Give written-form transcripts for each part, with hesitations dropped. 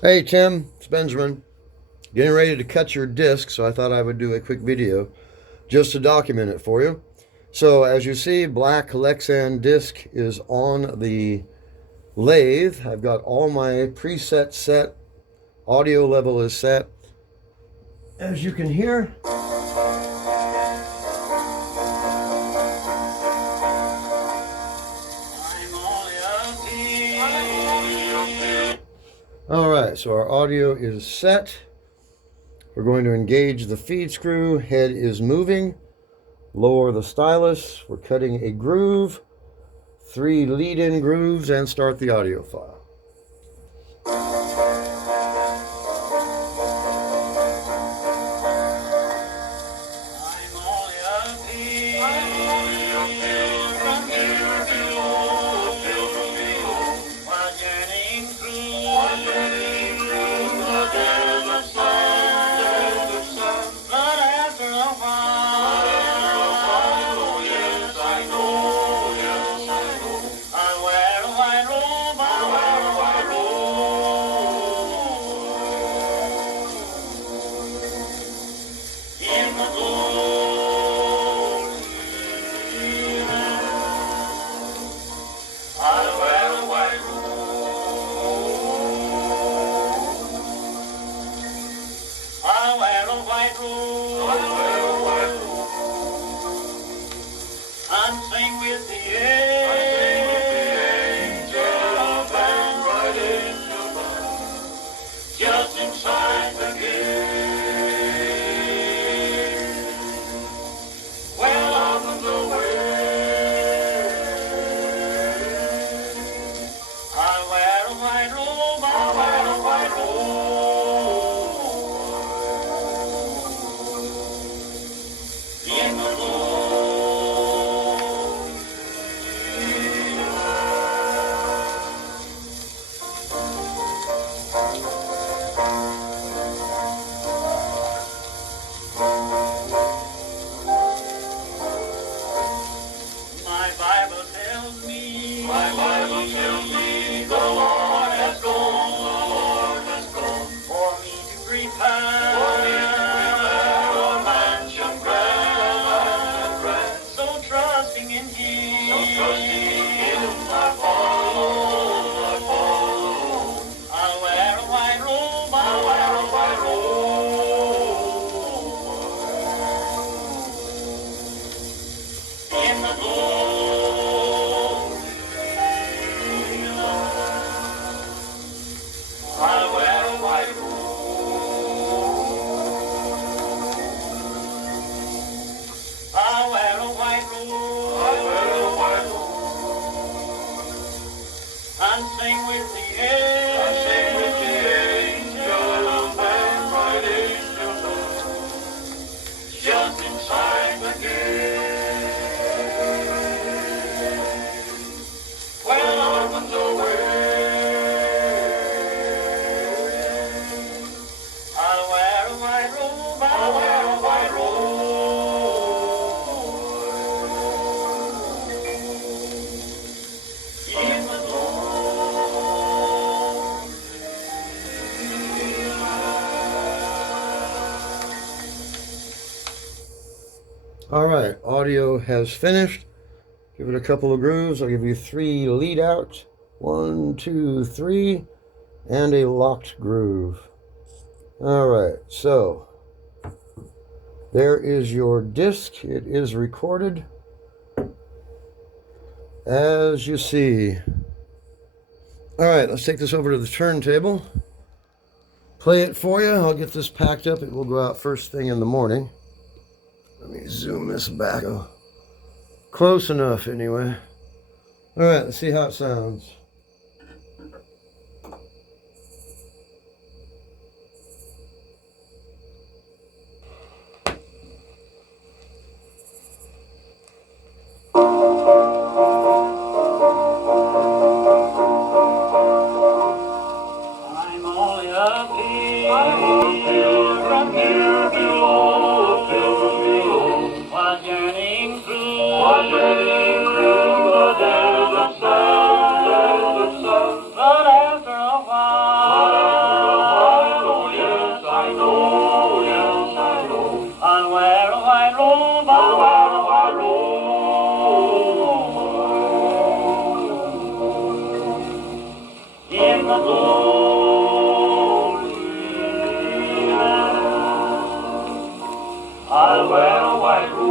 Hey Tim, it's Benjamin. Getting ready to cut your disc, so I thought I would do a quick video just to document it for you. So as you see, black Lexan disc is on the lathe. I've got all my presets set. Audio level is set. As you can hear, all right, so our audio is set. We're going to engage the feed screw. Head is moving. Lower the stylus. We're cutting a groove. 3 lead-in grooves, and start the audio file. And sing with the angels and right in your love, just inside the gate. Well, I'm on the way. I wear a white robe, I wear a white robe. In the My Bible tells me the Lord has gone for me to prepare a mansion grand. So trusting in Him, I follow. I'll wear a white robe, I'll wear a white robe. In the I wear a white robe. I wear a white robe. I wear a white robe. And sing with the angels and right in your love, just inside the gate. Well, I'm on the way. All right, audio has finished. Give it a couple of grooves. I'll give you 3 lead out. 1, 2, 3, and a locked groove. All right, so there is your disc. It is recorded, as you see. All right, let's take this over to the turntable. Play it for you. I'll get this packed up. It will go out first thing in the morning. Let me zoom this back. Oh, close enough, anyway. All right, let's see how it sounds. I'm only up here from here below, while journeying through the desert sand. the glory land. I'll wear a white robe.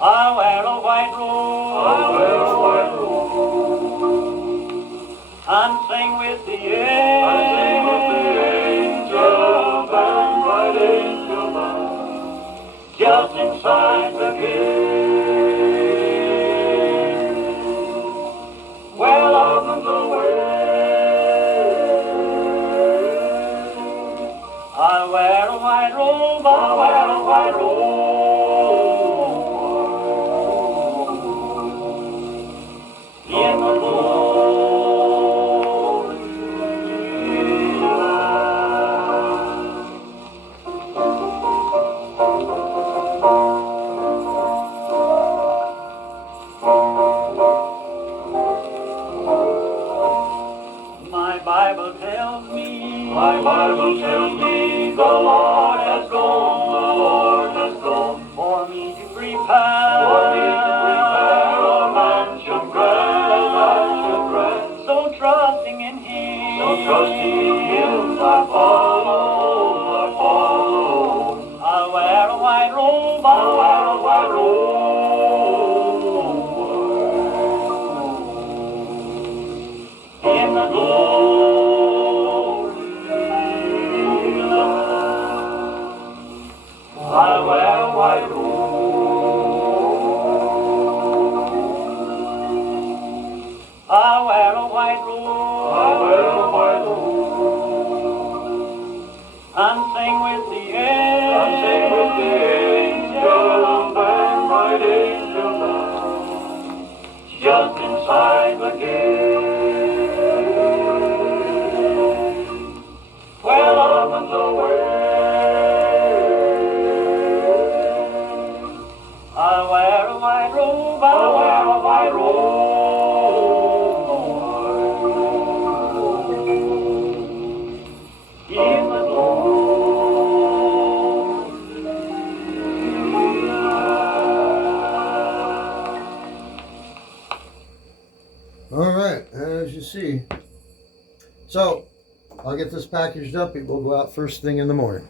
I'll wear a white robe. I'll wear a white robe. And sing with the angels. And sing with the angels and bright angel band. Just inside the gate. Well, on the way. I'll wear a white robe, I'll wear a white robe. In the glory land. My Bible tells me, the Lord has gone, for me to prepare, a mansion grand, so trusting in Him, I follow. I'll wear a white robe, I'll wear a white robe. In the glory land, I'll wear a white robe. I'll wear a white robe. I'll wear a white robe. And sing with the angels. And sing with the angels and bright angel band. Just inside the gate. Well, up and away. I'll wear a white robe. I'll wear a white robe. In the All right, as you see. So, I'll get this packaged up. It will go out first thing in the morning.